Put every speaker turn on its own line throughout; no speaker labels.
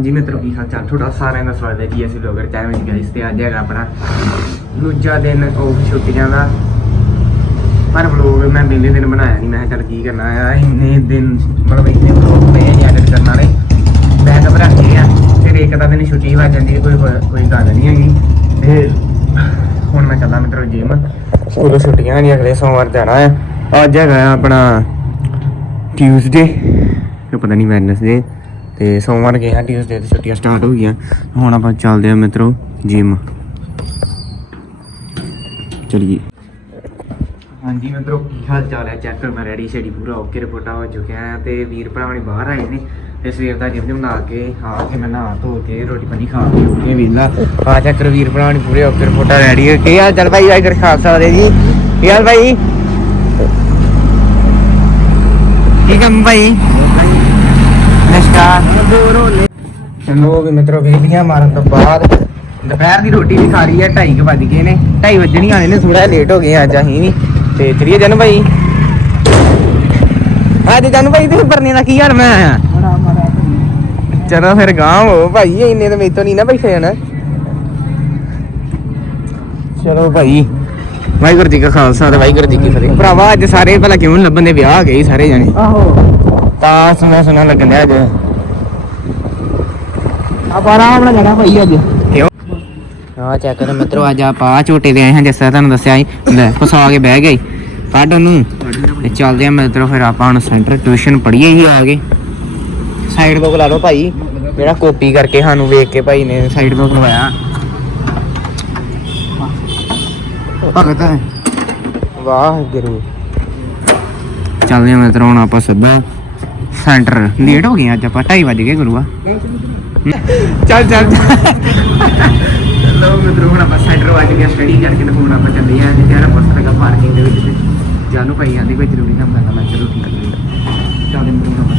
ਹਾਂਜੀ ਮਿੱਤਰੋ, ਕੀ ਹਾਲ ਚਾਲ? ਤੁਹਾਡਾ ਸਾਰਿਆਂ ਦਾ ਸਵਾਗਤ ਹੈ ਜੀ ਅਸੀਂ ਲੋਗਰ ਚੈਨਲ ਵਿੱਚ ਗਾਇਸ ਤੇ ਅੱਜ ਹੈਗਾ ਆਪਣਾ ਦੂਜਾ ਦਿਨ ਉਹ ਛੁੱਟੀਆਂ ਦਾ। ਪਰ ਵਲੋਗ ਮੈਂ ਪਹਿਲੇ ਦਿਨ ਬਣਾਇਆ ਨਹੀਂ ਮੈਂ ਕਿਹਾ ਚੱਲ ਕੀ ਕਰਨਾ ਆ, ਇੰਨੇ ਦਿਨ ਮਤਲਬ ਇੰਨੇ ਵਲੋਗ ਪਏ ਨਹੀਂ ਐਡਿਟ ਕਰਨ ਵਾਲੇ। ਬੈਕਅਪ ਰੱਖੇ ਆ, ਫਿਰ ਇੱਕ ਦਾ ਦਿਨ ਛੁੱਟੀ ਹੋ ਜਾਂਦੀ ਕੋਈ ਕੋਈ ਗੱਲ ਨਹੀਂ ਹੈਗੀ। ਤੇ ਹੁਣ ਮੈਂ ਚੱਲਾਂ ਮਿੱਤਰੋ ਜਿਮ ਸਕੂਲੋਂ ਛੁੱਟੀਆਂ ਨਹੀਂ ਅਗਲੇ ਸੋਮਵਾਰ ਜਾਣਾ ਆ। ਅੱਜ ਹੈਗਾ ਆਪਣਾ ਟਿਊਜ਼ਡੇ ਪਤਾ ਨਹੀਂ ਵੈਨਸਡੇ ਤੇ ਸੋਮਵਾਰ ਗਏ ਹਾਂ ਟਿਊਜ਼ਡੇ ਤੇ ਛੁੱਟੀਆਂ ਸਟਾਰਟ ਹੋ ਗਈਆਂ। ਹੁਣ ਆਪਾਂ ਚੱਲਦੇ ਆ ਮਿੱਤਰੋ ਜਿਮ ਚਲਿਏ। ਹਾਂਜੀ ਮਿੱਤਰੋ, ਕੀ ਹਾਲ ਚਾਲ ਹੈ? ਚੈੱਕ ਕਰ ਮੈਂ ਰੈਡੀ ਸ਼ੈਡੀ ਪੂਰਾ ਓਕੇ ਰਿਪੋਰਟਾ ਹੋ ਚੁੱਕਿਆ ਹਾਂ ਤੇ ਵੀਰ ਭਰਾ ਨੇ ਬਾਹਰ ਆਏ ਨੇ ਤੇ ਸਵੇਰ ਦਾ ਜਿਮ ਜਿਮ ਕੇ ਆ ਕੇ ਮੈਂ ਨਹਾ ਧੋ ਕੇ ਰੋਟੀ ਪਾਣੀ ਖਾ ਕੇ ਹੋ ਕੇ ਵੇਲਾ। ਆ ਚੱਕਰ ਵੀਰ ਭਰਾ ਨੇ ਪੂਰੇ ਓਕੇ ਰਿਪੋਰਟਾ ਰੈਡੀ ਹੈ ਕੀ ਹਾਲ ਚਾਲ ਭਾਈ ਵਾਹਿਗੁਰੂ ਖਾਲਸਾ ਦੇ ਜੀ ਕੀ ਹਾਲ ਭਾਈ? ਕੀ ਕੰਮ ਭਾਈ? ਨਮਸਕਾਰ। ਚਲੋ ਵੀ ਮਿੱਤਰੋ ਵੇਲੀਆਂ ਮਾਰਨ ਤੋਂ ਬਾਅਦ ਦੁਪਹਿਰ ਦੀ ਰੋਟੀ ਵੀ ਖਾ ਲਈ ਹੈ 2:30 ਵੱਜ ਗਏ ਨੇ। 2:30 ਵੱਜਣੀ ਆਲੇ ਨੇ ਥੋੜਾ ਲੇਟ ਹੋ ਗਏ ਅੱਜ ਅਸੀਂ ਵੀ। ਤੇ ਚਲੀਏ ਜਨ ਭਾਈ। ਅੱਜ ਜਨ ਭਾਈ ਤੁਸੀਂ ਪਰਨੇ ਦਾ ਕੀ ਹਾਲ ਮੈਂ ਆਇਆ? ਚਲੋ ਫਿਰ ਗਾਂ ਹੋ ਭਾਈ ਇੰਨੇ ਤਾਂ ਮੇਤੋਂ ਨਹੀਂ ਨਾ ਬੈਠੇ ਚਲੋ ਭਾਈ ਵਾਹਿਗੁਰੂ ਜੀ ਕਾ ਖਾਲਸਾ ਤੇ ਵਾਹਿਗੁਰੂ ਜੀ ਕੀ ਫਤਿਹ। ਭਰਾਵਾ ਅੱਜ ਸਾਰੇ ਭਲਾ ਕਿਉਂ ਲੱਭਣ ਦੇ ਵਿਆਹ ਆ ਗਏ ਸਾਰੇ ਜਣੇ।
ਆਹੋ।
ਤਾਂ ਸੁਣਾ ਸੁਣਾ ਲੱਗਣ ਡਿਆ ਅੱਜ।
ਆਪਾਂ ਆਰਾਮ ਨਾਲ ਜਾਣਾ ਭਾਈ ਅੱਜ।
ਕਿਉਂ? ਆ ਚੈੱਕ ਕਰੋ ਮਿੱਤਰੋ ਅੱਜ ਆਪਾਂ ਆਹ ਝੋਟੇ ਦੇ ਆਏ ਹਾਂ ਜਿਸ ਤਰ੍ਹਾਂ ਤੁਹਾਨੂੰ ਦੱਸਿਆ ਸੀ। ਲੈ ਫਸਾ ਕੇ ਬਹਿ ਗਏ। ਕੱਢ ਉਹਨੂੰ। ਤੇ ਚੱਲਦੇ ਆ ਮਿੱਤਰੋ ਫਿਰ ਆਪਾਂ ਹੁਣ ਸੈਂਟਰ ਟਿਊਸ਼ਨ ਪੜ੍ਹੀਏ ਹੀ ਆ ਗਏ ਸਾਈਡ ਤੋਂ ਬੁਲਾ ਲਓ ਭਾਈ। ਜਿਹੜਾ ਕਾਪੀ ਕਰਕੇ ਸਾਨੂੰ ਵੇਖ ਕੇ ਭਾਈ ਨੇ ਸਾਈਡ ਤੋਂ ਬੁਲਵਾਇਆ ਭਗਤ ਹੈ। ਵਾਹ ਗੁਰੂ ਚੱਲਦੇ ਆ ਮਿੱਤਰੋ ਹੁਣ ਆਪਾਂ ਸਿੱਧਾ। ਸੈਂਟਰ ਲੇਟ ਹੋ ਗਏ ਅੱਜ ਆਪਾਂ 2:30 ਵਜ ਗਏ ਗੁਰੂਆ। ਚੱਲ ਚੱਲ। ਲੋ ਮਿੱਤਰੋ, ਹੁਣ ਆਪਾਂ ਸੈਂਟਰ ਵੱਜ ਗਿਆ ਸਟੱਡੀ ਕਰਕੇ ਤੇ ਹੁਣ ਆਪਾਂ ਚੱਲੇ ਆ, ਜਿੱਥੇ ਆ ਬੱਸ ਲਗਾ ਪਾਰਕਿੰਗ ਦੇ ਵਿੱਚ। ਤੇ ਜਾਨੂ ਭਾਈ ਆਂਦੇ ਕੋਈ ਜ਼ਰੂਰੀ ਕੰਮ ਕਰਨਾ, ਮੈਂ ਚਲੋ ਠੀਕ ਹੈ ਚੱਲਦੇ ਮਿੱਤਰੋ, ਹੁਣ ਆਪਾਂ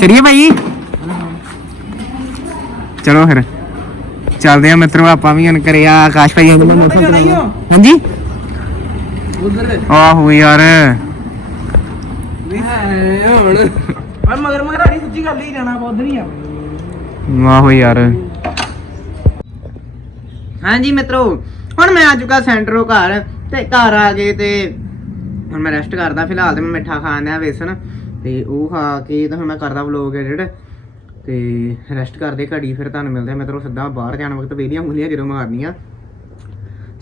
ਚਲਿਏ ਭਾਈ? ਚਲੋ ਫਿਰ। ਚੱਲਦੇ ਆ ਮਿੱਤਰੋ, ਆਪਾਂ ਵੀ ਹੁਣ ਕਰਿਆ ਆਕਾਸ਼ ਭਾਈ ਨੂੰ ਹਾਂਜੀ
ਉਧਰ
ਆਹੋ ਯਾਰ
ਹੁਣ ਆ ਮਗਰ ਮਗਰ ਆੜੀ ਸੱਚੀ ਗੱਲ ਹੀ ਜਾਣਾ ਉਧਰ ਹੀ ਆ
ਆਹੋ ਯਾਰ। ਹਾਂਜੀ ਮਿੱਤਰੋ, ਹੁਣ ਮੈਂ ਆ ਚੁੱਕਾ ਸੈਂਟਰੋ ਘਰ ਤੇ ਘਰ ਆ ਗਏ ਤੇ ਹੁਣ ਮੈਂ ਰੈਸਟ ਕਰਦਾ ਫਿਲਹਾਲ ਤੇ ਮੈਂ ਮਿੱਠਾ ਖਾਣ ਡਿਆ ਵੇਸਣ। ਤੇ ਉਹ ਖਾ ਕੇ ਤਾਂ ਹੁਣ ਮੈਂ ਕਰਦਾ ਵਲੋਗ ਐਡਿਟ ਤੇ ਰੈਸਟ ਕਰਦੇ ਘੜੀ ਫਿਰ ਤੁਹਾਨੂੰ ਮਿਲਦੇ ਆ। ਮਿੱਤਰੋ ਸਿੱਧਾ ਬਾਹਰ ਜਾਣ ਵਕਤ ਵੇਲੀਆਂ ਮੁੱਲੀਆਂ ਜਦੋਂ ਮਾਰਨੀਆਂ।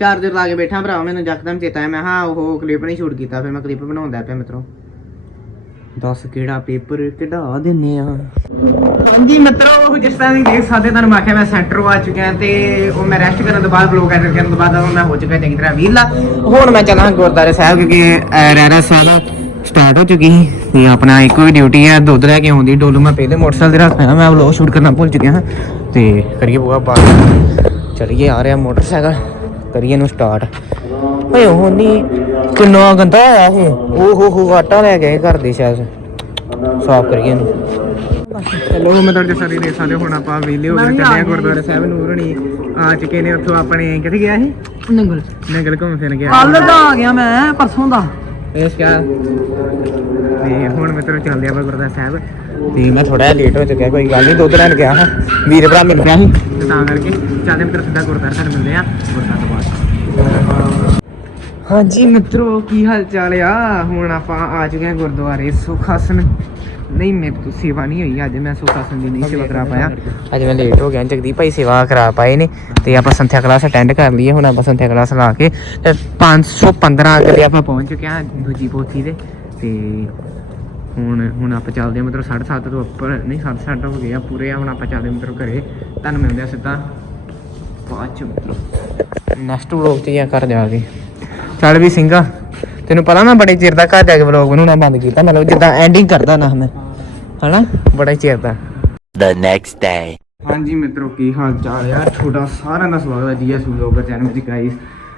ਚਾਰਜਰ ਲਾ ਕੇ ਬੈਠਾ ਭਰਾ ਮੈਨੂੰ ਜੱਕਦਮ ਚੇਤਾ ਆਇਆ ਮੈਂ ਹਾਂ ਉਹ ਕਲਿੱਪ ਨਹੀਂ ਸ਼ੂਟ ਕੀਤਾ ਫਿਰ ਮੈਂ ਕਲਿੱਪ ਬਣਾਉਂਦਾ ਪਿਆ ਮਿੱਤਰੋ। ਦੱਸ ਕਿਹੜਾ ਪੇਪਰ ਕਢਾ ਦਿੰਨੇ ਆ? ਹਾਂਜੀ ਮਿੱਤਰੋ ਜਿਸ ਤਰ੍ਹਾਂ ਤੁਸੀਂ ਦੇਖ ਸਕਦੇ ਤੁਹਾਨੂੰ ਮੈਂ ਆਖਿਆ ਮੈਂ ਸੈਂਟਰ ਆ ਚੁੱਕਿਆ ਤੇ ਉਹ ਮੈਂ ਰੈਸਟ ਕਰਨ ਤੋਂ ਬਾਅਦ ਬਲੌਗ ਐਡਿਟ ਕਰਨ ਤੋਂ ਬਾਅਦ ਮੈਂ ਹੋ ਚੁੱਕਿਆ ਚੰਗੀ ਤਰ੍ਹਾਂ ਵੀਲਾ ਹੁਣ ਮੈਂ ਚੱਲਾਂ ਗੁਰਦਾਰੇ ਸਾਹਿਬ ਕਿਉਂਕਿ ਅਹ, ਸਾਹਿਬ ਸਟਾਰਟ ਹੋ ਚੁੱਕੀ ਸੀ ਤੇ ਆਪਣਾ ਇੱਕੋ ਹੀ ਡਿਊਟੀ ਹੈ ਦੁੱਧ ਲੈ ਕੇ ਆਉਂਦੀ ਡੋਲੂ ਮੈਂ ਪਹਿਲੇ ਮੋਟਰਸਾਈਕਲ ਤੇ ਰੱਖਿਆ ਮੈਂ ਵਲੌਗ ਸ਼ੂਟ ਕਰਨਾ ਭੁੱਲ ਚੁੱਕਿਆ ਹਾਂ। ਤੇ ਕਰੀਏ ਬੁਆ ਬਾਤ ਚਲਿਏ ਆ ਰਿਹਾ ਮੋਟਰਸਾਈਕਲ ਕਰੀਏ ਨੂੰ ਸਟਾਰਟ ਓਏ ਉਹ ਨਹੀਂ ਕਿੰਨਾ ਗੰਦਾ ਆਇਆ ਇਹ। ਓ ਹੋ ਹੋ ਆਟਾ ਲੈ ਗਏ ਘਰ ਦੇ ਸ਼ਾਇਦ ਸਾਫ਼ ਕਰੀਏ ਇਹਨੂੰ। ਚਲੋ ਮੈਂ ਤੁਹਾਡੇ ਸਾਰੇ ਸਕਦੇ ਹੋ, ਹੁਣ ਆਪਾਂ ਵਿਹਲੇ ਹੋ
ਵੀ
ਚੱਲੇ
ਆ।
ਗੁਰਦੁਆਰਾ ਸਾਹਿਬ ਨੂਰਣੀ। ਆ ਚੁੱਕੇ ਨੇ ਉੱਥੋਂ ਆਪਣੇ ਕਿੱਥੇ ਗਿਆ ਸੀ
ਨੰਗਲ
ਨਗਰ ਘੁੰਮ ਫਿਰ ਗਿਆ
ਕੱਲ ਦਾ ਆ ਗਿਆ ਮੈਂ ਪਰਸੋਂ ਦਾ।
ਇਸ ਤੇ ਹੁਣ ਮਿੱਤਰੋ ਚੱਲਦੇ ਆਪਾਂ ਗੁਰਦੁਆਰਾ ਸਾਹਿਬ। ਤੇ ਮੈਂ ਥੋੜਾ ਲੇਟ ਹੋ ਚੁੱਕਿਆ, ਕੋਈ ਗੱਲ ਨਹੀਂ, ਦੁੱਧ ਲੈਣ ਗਿਆ ਹਾਂ ਵੀਰ ਭਰਾ ਮਿਲ ਗਿਆ ਸੀ। ਤਾਂ ਕਰਕੇ ਚੱਲਦੇ ਮਿੱਤਰ, ਸਿੱਧਾ ਗੁਰਦੁਆਰਾ ਸਾਹਿਬ ਮਿਲਦੇ ਆ ਗੁਰਦੁਆਰਾ ਤੋਂ ਬਾਅਦ। ਹਾਂਜੀ ਮਿੱਤਰੋ, ਕੀ ਹਾਲ ਚਾਲ ਆ? ਹੁਣ ਆਪਾਂ ਆ ਚੁੱਕੇ ਹਾਂ ਗੁਰਦੁਆਰੇ ਸੁਖਾਸਨ। ਨਹੀਂ, ਮੇਰੇ ਤੋਂ ਸੇਵਾ ਨਹੀਂ ਹੋਈ। ਅੱਜ ਮੈਂ ਸੁਖਾਸਨ ਦੀ ਨਹੀਂ ਸੇਵਾ ਕਰਾ ਪਾਇਆ। ਅੱਜ ਮੈਂ ਲੇਟ ਹੋ ਗਿਆ ਜਗਦੀਪ ਭਾਈ ਸੇਵਾ ਕਰਾ ਪਾਏ ਨੇ ਤੇ ਆਪਾਂ ਸੰਥਿਆ ਕਲਾਸ ਅਟੈਂਡ ਕਰ ਲਈਏ। ਹੁਣ ਆਪਾਂ ਸੰਥਿਆ ਕਲਾਸ ਲਾ ਕੇ ਤੇ 515 ਅਗਲੇ ਆਪਾਂ ਪਹੁੰਚ ਚੁੱਕੇ ਹਾਂ ਦੂਜੀ ਪੋਥੀ ਦੇ ਤੇ ਹੁਣ ਹੁਣ ਆਪਾਂ ਚੱਲਦੇ ਹਾਂ ਮਤਲਬ 7:30 ਤੋਂ ਉੱਪਰ, ਨਹੀਂ 7:30 ਹੋ ਗਏ ਆ ਪੂਰੇ ਆ, ਹੁਣ ਆਪਾਂ ਚੱਲਦੇ ਹਾਂ ਮਤਲਬ ਘਰੇ। ਤੁਹਾਨੂੰ ਮਿਲਦੇ ਆ ਸਿੱਧਾ। ਬਾਅਦ ਚ ਮਤਲਬ ਨੈਕਸਟ ਵਲੋਗ ਤੇ ਜਾਂ ਘਰ ਜਾ ਕੇ। ਚੱਲ ਵੀ ਸਿੰਘਾ। ਤੈਨੂੰ ਪਤਾ ਮੈਂ ਬੜੇ ਚਿਰ ਦਾ ਘਰ ਜਾ ਕੇ ਵਲੋਗ ਬਣਾਉਣਾ ਬੰਦ ਕੀਤਾ ਮਤਲਬ ਜਿੱਦਾਂ ਐਂਡਿੰਗ ਕਰਦਾ ਨਾ ਮੈਂ। ਹਨਾ? ਬੜਾ ਚਿਰ ਦਾ।
The next day.
ਹਾਂਜੀ ਮਿੱਤਰੋ ਕੀ ਹਾਲ ਚਾਲ ਆ? ਤੁਹਾਡਾ ਸਾਰਿਆਂ ਦਾ ਸਵਾਗਤ ਹੈ ਜੀਐਸ ਵਲੋਗਰ ਚੈਨਲ ਵਿੱਚ ਗਾਈਸ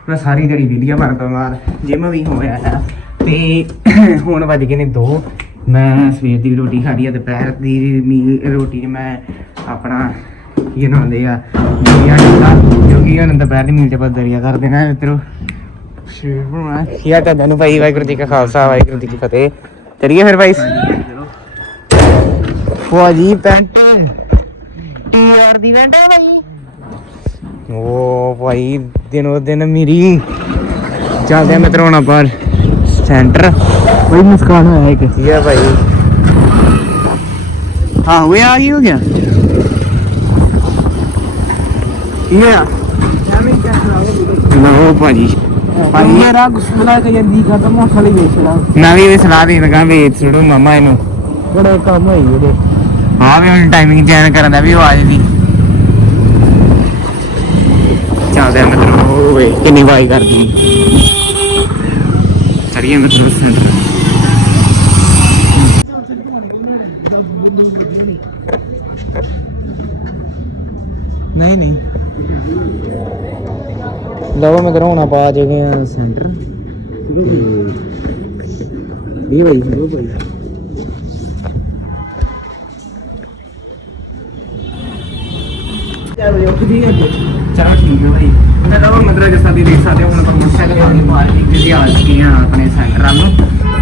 ਮੈਂ ਸਾਰੀ ਦਿਹਾੜੀ ਵੀਡੀਓ ਤੋਂ ਬਾਅਦ ਜਿਮ ਵੀ ਹੋਇਆ ਹੈ ਤੇ ਹੁਣ ਵੱਜ ਗਏ ਨੇ 2 ਮੈਂ ਸਵੇਰ ਦੀ ਰੋਟੀ ਖਾਣੀ ਆ ਦੁਪਹਿਰ ਦੀ ਮੀ- ਰੋਟੀ 'ਚ ਮੈਂ ਆਪਣਾ ਕੀ ਨਾਉਂਦੇ ਆ ਦਰਿਆ ਕੀਤਾ ਜੋ ਕਿ ਹੁਣ ਦੁਪਹਿਰ ਦੀ ਮੀਲ ਚ ਆਪਾਂ ਦਰਿਆ ਕਰ ਦੇਣਾ ਮਿੱਤਰੋ। ਸ਼ੇਰ ਬਣਾ ਕੀ ਆ ਤੁਹਾਨੂੰ ਭਾਈ? ਵਾਹਿਗੁਰੂ ਜੀ ਕਾ ਖਾਲਸਾ ਵਾਹਿਗੁਰੂ ਜੀ ਕੀ ਫਤਿਹ। ਚਲਿਏ ਫਿਰ ਭਾਈ। ਭੂਆ ਜੀ ਪੈਂਟ। ਟੀਆਰ ਦੀ ਪੈਂਟ ਹੈ ਭਾਈ? ਉਹ ਭਾਈ ਦਿਨੋ ਦਿਨ ਮੇਰੀ ਚੱਲਦੇ ਆ ਮਿੱਤਰੋ ਹੁਣ ਆਪਾਂ ਸੈਂਟਰ। ਬਈ ਮੁਸਕਾਨ ਹੋਇਆ ਇੱਕ। ਠੀਕ ਹੈ ਭਾਈ? ਹਾਂ ਹੋਇਆ ਕੀ ਹੋ ਗਿਆ? ਇਹ ਆ ਲਓ ਭਾਜੀ। ਭਾਜੀ
ਮੇਰਾ ਗੁਸਮਲਾ ਕੇ ਜੰਦੀ ਕਰਦਾ ਮੋਟਰ ਲਈ ਵੇਚਦਾ
ਨਵੀਂ ਵੀ ਸਲਾਹ ਦੇਣ ਲੱਗਾ ਵੇਚ ਛੜੂ ਮਾਮਾ ਇਹਨੂੰ।
ਬੜਾ ਕੰਮ ਹੋਈ ਇਹਦੇ।
ਹਾਂ ਵੀ ਹੁਣ ਟਾਈਮਿੰਗ ਚੇਂਜ ਕਰਨ ਦਾ ਵੀ ਉਹ ਆ ਜਾਂਦੀ ਚੱਲਦੇ ਮਤਲਬ ਓਏ ਕਿੰਨੀ ਵਾਈ ਕਰਦੀ। ਚੜੀਏ ਮਤਲਬ ਸੈਂਟਰ ਨਹੀਂ ਨਹੀਂ। ਲਓ ਮੈਂ ਕਰਾਉਣਾ ਪਾ ਜਗੇ ਆ ਸੈਂਟਰ ਇਹ ਭਾਈ ਉਹ ਭਾਈ ਚਲੋ ਠੀਕ ਹੈ ਭਾਈ ਮੈਂ ਤਾਂ ਉਹ ਮਤਲਬ ਜਿਸ ਤਰ੍ਹਾਂ ਦੀ ਦੇਖ ਸਕਦੇ ਹੋ ਹੁਣ ਆਪਾਂ ਮੋਟਰਸਾਈਕਲ ਆ ਗਏ ਪਾਰਕਿੰਗ ਦੇ ਆ ਚੁੱਕੇ ਹਾਂ ਆਪਣੇ ਸੈਂਟਰ ਨੂੰ।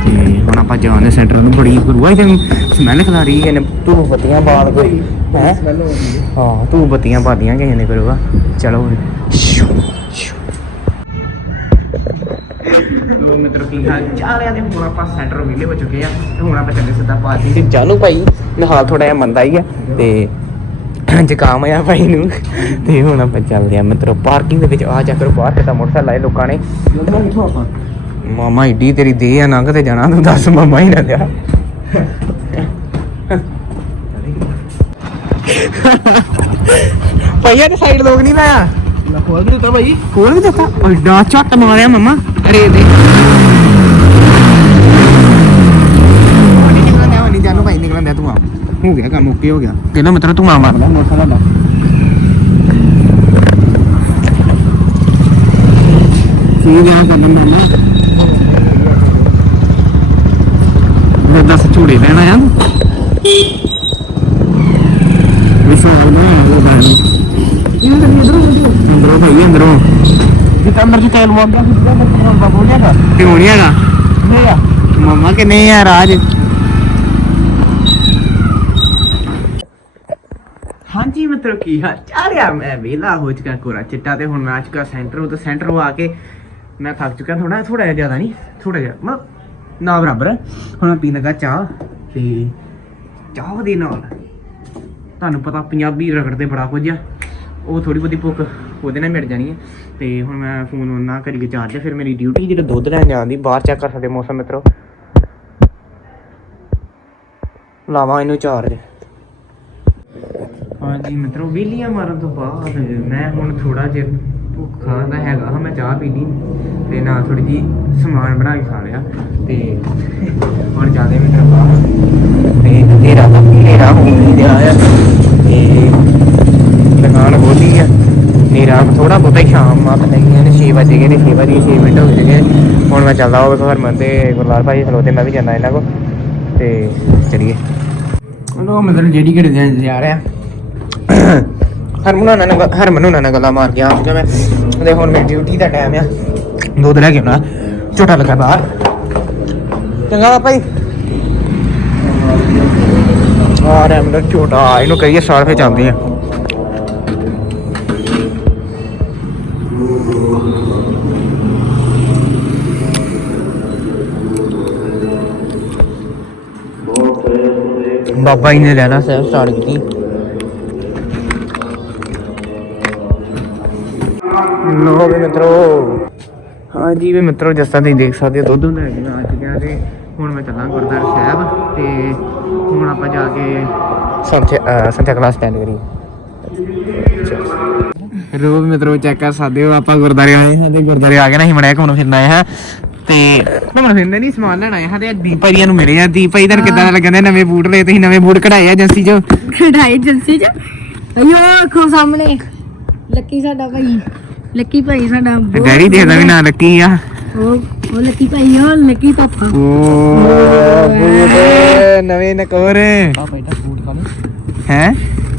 ਤੇ ਹੁਣ ਆਪਾਂ ਜਾਣਦੇ ਸੈਂਟਰ ਨੂੰ ਬੜੀ ਗੁਰੂਆ ਤੇ ਸਮੈਲ ਖਲਾ ਰਹੀ ਹੈ ਨੇ ਤੂੰ ਬੱਤੀਆਂ ਬਾਲ ਕੋਈ। ਹੈ? ਹਾਂ ਤੂੰ ਬੱਤੀਆਂ ਪਾਦੀਆਂ ਕਿਸੇ ਨੇ ਕਰੂਗਾ ਚਲੋ ਮਤਲਬ ਕੀ ਹਾਲ ਚਾਲ ਹੈ ਤੇ ਹੁਣ ਆਪਾਂ ਸੈਂਟਰ ਵਿਲੇ ਹੋ ਚੁੱਕੇ ਆ ਤੇ ਹੁਣ ਆਪਾਂ ਚੱਲੇ ਸਿੱਧਾ ਪਾਰਕਿੰਗ ਤੇ ਚਾਲੂ ਭਾਈ ਮੈਂ ਹਾਲ ਥੋੜਾ ਜਿਹਾ ਮੰਦਾ ਹੀ ਆ ਤੇ ਜ਼ੁਕਾਮ ਆ ਭਾਈ ਨੂੰ। ਤੇ ਹੁਣ ਆਪਾਂ ਚੱਲਦੇ ਆ ਮਿੱਤਰੋ ਪਾਰਕਿੰਗ ਦੇ ਵਿੱਚ ਆ ਜਾ ਕਰੋ ਬਾਹਰ ਕਿਤਾ ਮੋਟਰਸਾਈਕਲ ਲਾਏ ਲੋਕਾਂ ਨੇ।
ਜੰਦਾ ਕਿੱਥੋਂ ਆਪਾਂ?
ਮਾਮਾ ਏਡੀ ਤੇਰੀ ਦੇਹ ਆ ਨੰਗ ਤੇ ਜਾਣਾ ਤੂੰ ਦੱਸ ਮਾਮਾ ਹੀ ਨਾ ਲਿਆ। ਭਈਆ ਤੇ ਸਾਈਡ ਲੋਕ ਨਹੀਂ ਲਾਇਆ।
ਖੋਲ ਕੇ ਦਿੱਤਾ ਭਾਈ।
ਖੋਲ ਕੇ ਦਿੱਤਾ? ਐਡਾ ਝੱਟ ਮਾਰਿਆ ਮਮਾ। ਅਰੇ ਦੇ ਉਹ ਨਹੀਂ ਨਿਕਲਣ ਦਿਆ ਉਹ ਨਹੀਂ ਜਾਨੂ ਭਾਈ ਨਿਕਲਣ ਦਿਆ ਤੂੰ ਆ ਹੋ ਗਿਆ ਕੰਮ ਓਕੇ ਹੋ ਗਿਆ ਕਿਲੋ ਮਤਲਬ ਤੂੰ ਆ ਮਾਰਦਾ
ਮੋਟਰਸਾਈਕਲ ਦਾ
ਕੀ ਗਿਆ
ਜਿੱਦਾਂ ਮਰਜ਼ੀ ਤੇਲ ਮਾਰਦਾ ਜਿੱਦਾਂ ਮਰਜ਼ੀ ਮਾਰਦਾ ਬੋਲਿਆਗਾ
ਕਿਉਂ ਨਹੀਂ ਹੈਗਾ।
ਨਹੀਂ ਆ।
ਮਮਾ ਕਿ ਨਹੀਂ ਆ ਰਾਜ? ਹਾਂਜੀ ਮਿੱਤਰੋ ਕੀ ਹਾਲ ਚਾਲ ਆ? ਮੈਂ ਵੇਲਾ ਹੋ ਚੁੱਕਾ ਕੋਰਾ ਚਿੱਟਾ ਤੇ ਹੁਣ ਮੈਂ ਆ ਚੁੱਕਾ ਸੈਂਟਰ ਉਹ ਤੇ ਸੈਂਟਰ ਆ ਕੇ ਮੈਂ ਥੱਕ ਚੁੱਕਾ ਥੋੜਾ ਥੋੜਾ ਜਿਹਾ ਜ਼ਿਆਦਾ ਨਹੀਂ ਥੋੜਾ ਜਿਹਾ ਮਤਲਬ ਨਾ ਬਰਾਬਰ। ਹੁਣ ਮੈਂ ਪੀਣ ਲੱਗਾ ਚਾਹ ਤੇ ਚਾਹ ਦੇ ਨਾਲ ਤੁਹਾਨੂੰ ਪਤਾ ਪੰਜਾਬੀ ਰਗੜਦੇ ਬੜਾ ਕੁਝ ਆ। ਉਹ ਥੋੜੀ ਬਹੁਤੀ ਭੁੱਖ ਉਹਦੇ ਨਾਲ ਮਿਲ ਜਾਣੀ ਹੈ। ਤੇ ਹੁਣ ਮੈਂ ਫੋਨ ਉਹਨਾਂ ਕਰੀਏ ਚਾਰਜ ਫਿਰ ਮੇਰੀ ਡਿਊਟੀ ਜਿਹੜਾ ਦੁੱਧ ਲੈਣ ਜਾਣ ਦੀ ਬਾਹਰ ਚੈੱਕ ਕਰ ਸਕਦੇ ਮੌਸਮ ਮਿੱਤਰੋ। ਲਾਵਾਂ ਇਹਨੂੰ ਚਾਰਜ ਹਾਂਜੀ ਮਿੱਤਰੋ, ਵੇਲੀਆਂ ਮਾਰਨ ਤੋਂ ਬਾਅਦ ਮੈਂ ਹੁਣ ਥੋੜਾ ਜਿਹਾ ਭੁੱਖਾ ਦਾ ਹੈਗਾ ਹਾਂ, ਮੈਂ ਚਾਹ ਪੀ ਲਈ ਤੇ ਨਾਲ ਥੋੜੀ ਜੀ ਸਮਾਨ ਬਣਾ ਕੇ ਖਾ ਲਿਆ, ਤੇ ਹੁਣ ਜਾਂਦੇ ਮਿੱਤਰ ਬਾਹਰ। ਤੇ ਤੇਰਾ ਤੇਰਾ ਹੋ ਨਹੀਂ ਆ, ਤੇ ਦੁਕਾਨ ਖੋਲੀ ਆ। ਮੇਰਾ ਥੋੜਾ ਬਹੁਤਾ ਹੀ ਸ਼ਾਮ ਆ ਪਤਾ ਨਹੀਂ ਇਹਨੇ 6 ਵਜੇ ਗਏ ਨੇ 6 ਵਜੇ 6 ਮਿੰਟ ਹੋ ਗਏ ਨੇ। ਹੁਣ ਮੈਂ ਚੱਲਦਾ ਹੋਵੇ ਹਰਮਨ ਤੇ ਗੁਰਲਾਲ ਭਾਈ ਖਲੋਤੇ ਮੈਂ ਵੀ ਜਾਂਦਾ ਇਹਨਾਂ ਕੋ ਤੇ ਚਲੀਏ। ਲੋ ਮਤਲਬ ਜਿਹੜੀ ਘੜੀ ਦੇ ਜਾ ਰਿਹਾ। ਹਰਮਨ ਨਾਲ ਗੱਲ- ਹਰਮਨ ਉਹਨਾਂ ਨਾਲ ਗੱਲਾਂ ਮਾਰ ਗਿਆ ਕਿਉਂਕਿ ਮੈਂ ਤੇ ਹੁਣ ਮੇਰੀ ਡਿਊਟੀ ਦਾ ਟਾਈਮ ਆ। ਦੁੱਧ ਲੈ ਕੇ ਆਉਣਾ ਝੋਟਾ ਲੱਗਾ ਬਾਹਰ। ਚੰਗਾ ਭਾਈ। ਆ ਰਿਹਾ ਮੇਰਾ ਝੋਟਾ ਇਹਨੂੰ ਕਹੀਏ ਸਾਲ ਫੇ ਚੱਲਦੇ ਆ। ਬਾਬਾ ਜੀ ਨੇ ਲੈਣਾ ਸਹਿਬ ਸਟਾਰਟ ਕੀਤੀ। ਲੋ ਵੀ ਮਿੱਤਰੋ, ਹਾਂਜੀ ਵੀ ਮਿੱਤਰੋ, ਜਿਸ ਤਰ੍ਹਾਂ ਤੁਸੀਂ ਦੇਖ ਸਕਦੇ ਹੋ, ਦੁੱਧ ਹੁੰਦਾ ਹੈ ਆ ਚੁੱਕਿਆ ਤੇ ਹੁਣ ਮੈਂ ਚੱਲਾਂ ਗੁਰਦੁਆਰਾ ਸਾਹਿਬ ਤੇ ਹੁਣ ਆਪਾਂ ਜਾ ਕੇ ਸੰਥੇ ਸੰਥੇ ਕਲਾਸ ਅਟੈਂਡ ਕਰੀਏ। ਰੋ ਵੀ ਮਿੱਤਰੋ ਚੈੱਕ ਕਰ ਸਕਦੇ ਹੋ ਆਪਾਂ ਗੁਰਦੁਆਰੇ ਆਏ ਹਾਂ ਤੇ ਗੁਰਦੁਆਰੇ ਆ ਕੇ ਨਾ ਅਸੀਂ ਮੜਿਆ ਘੁੰਮਣ ਫਿਰਨ ਆਏ ਹਾਂ ਤੇ ਘੁੰਮਣ ਫਿਰਨ ਨਹੀਂ ਸਮਾਨ ਲੈਣ ਆਏ ਹਾਂ ਤੇ ਦੀਪ ਭਾਈਆਂ ਨੂੰ ਮਿਲੇ ਆ। ਦੀਪ ਭਾਈ ਤੁਹਾਨੂੰ ਕਿੱਦਾਂ ਦਾ ਲੱਗਦੇ ਨਵੇਂ ਬੂਟ ਲਏ ਤੁਸੀਂ ਨਵੇਂ ਬੂਟ ਕਢਾਏ ਆ ਏਜੰਸੀ 'ਚ।
ਕਢਾਈ ਏਜੰਸੀ ਚ? ਅਯੋ ਆਖੋ ਸਾਹਮਣੇ। ਲੱਕੀ ਸਾਡਾ ਭਾਈ। ਲੱਕੀ ਭਾਈ ਸਾਡਾ ਬਹੁਤ
ਡੈਡੀ ਦੇਖਦਾ ਵੀ ਨਾ ਲੱਕੀ ਆ।
ਉਹ ਉਹ ਲੱਕੀ ਭਾਈ ਉਹ ਲੱਕੀ ਤੋਫਾ
ਓ ਬੂਟ ਨਵੇਂ ਨਕੋਰ।
ਆ ਬੈਠਾ ਫੂਡ ਖਾ ਲੈ
ਹੈ?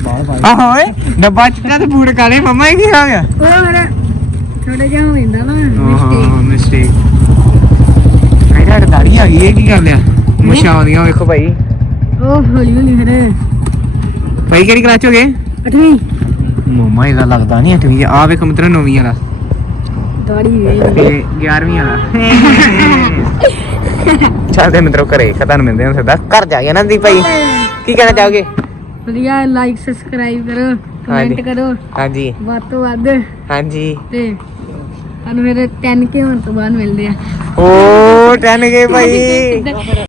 ਆਹ ਓਏ ਡੱਬਾ ਚਿੱਟਾ ਤੇ ਬੂਟ ਕਾਲੇ ਮਮਾ ਇਹ ਕੀ ਹੋ ਗਿਆ?
ਉਹ ਮੇਰਾ ਥੋੜਾ ਜਿਹਾ ਹੋ ਜਾਂਦਾ ਨਾ ਮਿਸਟੇਕ
ਹਾਂ ਮਿਸਟੇਕ ਇਹਦਾ ਦਾੜੀ ਆ ਗਈ ਇਹ ਕੀ ਕਰ ਲਿਆ? ਮੁਸ਼ਾਂ ਆਉਂਦੀਆਂ ਵੇਖੋ ਭਾਈ।
ਉਹ ਹੌਲੀ ਹੌਲੀ ਫਿਰ।
ਭਾਈ ਕਿਹੜੀ ਕਲਾਸ ਚ ਹੋ ਗਏ?
ਅਠਵੀਂ।
ਮਮਾ ਇਹਦਾ ਲੱਗਦਾ ਨਹੀਂ ਅਠਵੀਂ ਆ ਵੇਖੋ ਮਿੱਤਰ ਨੌਵੀਂ ਵਾਲਾ।
ਦਾੜੀ ਵੇ
ਤੇ 11ਵੀਂ ਵਾਲਾ। ਚੱਲਦੇ ਮਿੱਤਰੋ ਘਰੇ ਖਤਨ ਮਿਲਦੇ ਹਾਂ ਸਿੱਧਾ ਘਰ ਜਾ ਕੇ ਨਾ ਦੀ ਭਾਈ। ਕੀ ਕਹਿਣਾ ਚਾਹੋਗੇ?
ਵਧੀਆ ਲਾਈਕ ਸਬਸਕ੍ਰਾਈਬ ਕਰੋ ਕਮੈਂਟ। ਕਰੋ।
ਹਾਂਜੀ।
ਵੱਧ ਤੋਂ ਵੱਧ।
ਹਾਂਜੀ।
ਤੇ ਤੁਹਾਨੂੰ ਮੇਰੇ 10 ਕੇ ਹੋਣ ਤੋਂ ਬਾਅਦ ਮਿਲਦੇ ਆ।
ਓ 10 ਗਏ ਭਾਈ।